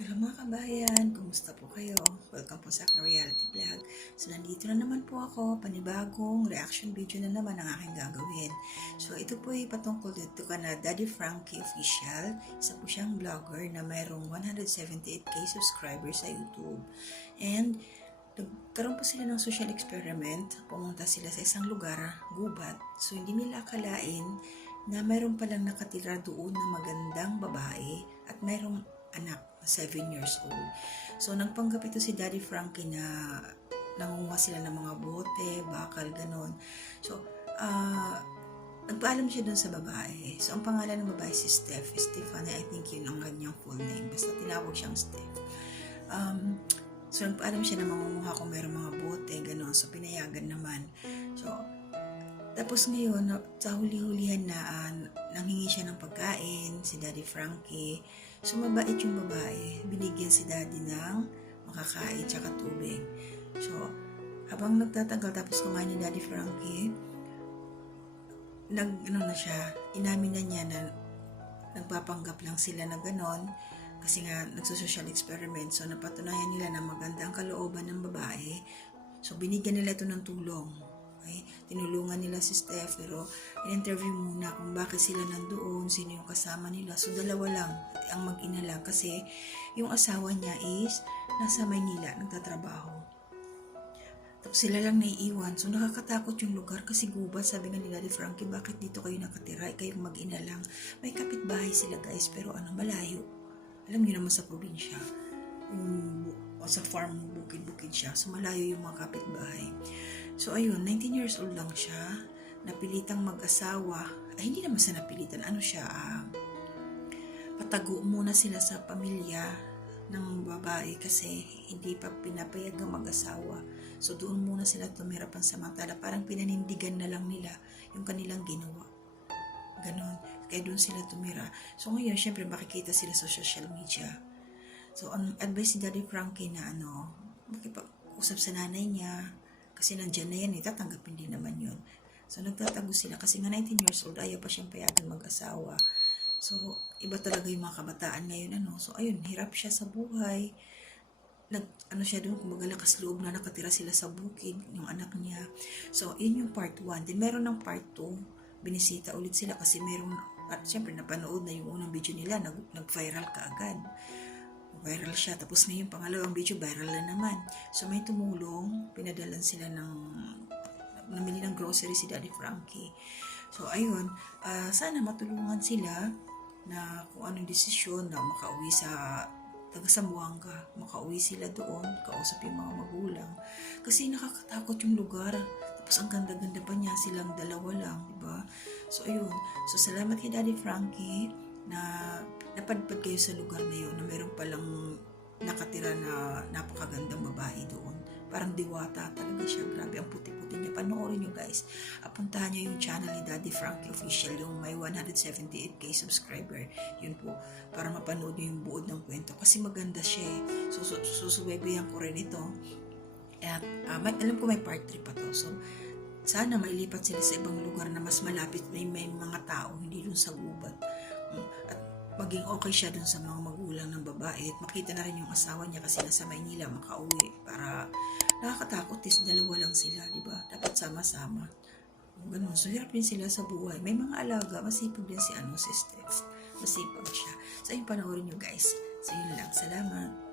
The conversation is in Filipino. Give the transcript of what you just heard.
Hello mga kabayan, kumusta po kayo? Welcome po sa aking reality vlog. So nandito na naman po ako, panibagong reaction video na naman ang aking gagawin. So ito po ay patungkol dito na Daddy Frankie Official. Isa po siyang vlogger na mayroong 178k subscribers sa YouTube. And nagkaroon po sila ng social experiment. Pumunta sila sa isang lugar, gubat. So hindi nila akalain na mayroon palang nakatira doon na magandang babae at mayroong anak, 7 years old. So, nagpanggap ito si Daddy Frankie na nangunguha sila ng mga bote, bakal, ganon. So, nagpaalam siya dun sa babae. So, ang pangalan ng babae si Stephanie, I think yun ang kanyang full name. Basta tinawag siyang Steph. So, nagpaalam siya na mangunguha kung mayroong mga bote, ganon. So, pinayagan naman. So, tapos ngayon, sa huli-hulihan na nanghingi siya ng pagkain, si Daddy Frankie. So, mabait yung babae. Binigyan si Daddy ng makakain tsaka tubig. So, habang nagtatagal tapos kumain ni Daddy Frankie, inamin na niya na nagpapanggap lang sila na ganon kasi nga nagsusocial experiment. So, napatunayan nila na maganda ang kalooban ng babae. So, binigyan nila ito ng tulong. Okay? Tinulungan nila si Steph, pero in-interview muna kung bakit sila nandoon, sino yung kasama nila. So, dalawa lang ang mag-ina lang kasi yung asawa niya is nasa Maynila, nagtatrabaho. Tapos sila lang naiiwan. So, nakakatakot yung lugar kasi gubat. Sabi nga ni Daddy Frankie, bakit dito kayo nakatira? Kayong mag-ina lang. May kapitbahay sila guys, pero malayo. Alam niyo naman sa probinsya. Sa farm, bukid-bukid siya. So, malayo yung mga kapitbahay. So, ayun, 19 years old lang siya. Napilitang mag-asawa. Ay, hindi naman sa napilitan. Patago muna sila sa pamilya ng babae kasi hindi pa pinapayagang mag-asawa. So, doon muna sila tumira pansamantala. Parang pinanindigan na lang nila yung kanilang ginawa. Ganon. Kaya doon sila tumira. So, ngayon, syempre, makikita sila sa social media. So, ang advice ni Daddy Frankie na makipag-usap sa nanay niya. Kasi nandyan na yan, tatanggapin din naman yun. So, nagtatago sila kasi nga 19 years old, ayaw pa siyang payagan mag-asawa. So, iba talaga yung mga kabataan ngayon, So, ayun, hirap siya sa buhay. Siya doon, kumbaga lakas loob na nakatira sila sa bukid, yung anak niya. So, yun yung part 1. Then, meron ng part 2. Binisita ulit sila kasi meron, at syempre, napanood na yung unang video nila, nag-viral kaagad. Viral siya. Tapos ngayon, pangalawang video, viral na naman. So, may tumulong. Pinadalan sila namili ng grocery si Daddy Frankie. So, ayun. Sana matulungan sila na kung anong desisyon na makauwi sa taga Zamboanga. Makauwi sila doon. Kausap yung mga magulang. Kasi nakakatakot yung lugar. Tapos ang ganda-ganda pa niya. Silang dalawa lang. Diba? So, ayun. So, salamat kay Daddy Frankie na napadpad kayo sa lugar na yun na meron palang nakatira na napakagandang babae doon. Parang diwata talaga siya. Grabe, ang puti-puti niya. Panoorin nyo guys. Puntahan nyo yung channel ni Daddy Frankie Official, yung may 178k subscriber. Yun po, para mapanood nyo yung buod ng kwento. Kasi maganda siya eh. So, susubaybayan ko rin ito. At alam ko may part 3 pa to. So, sana mailipat sila sa ibang lugar na mas malapit, may mga tao, hindi dun sa gubat. At maging okay siya dun sa mga magulang ng babae at makita na rin yung asawa niya kasi nasa Maynila makauwi para nakakatakot dalawa lang sila, diba? Dapat sama-sama. Ganun. So, hirap din sila sa buhay. May mga alaga, masipag din si Steph. Masipag siya. So, yung panoorin nyo guys. So, yun lang. Salamat.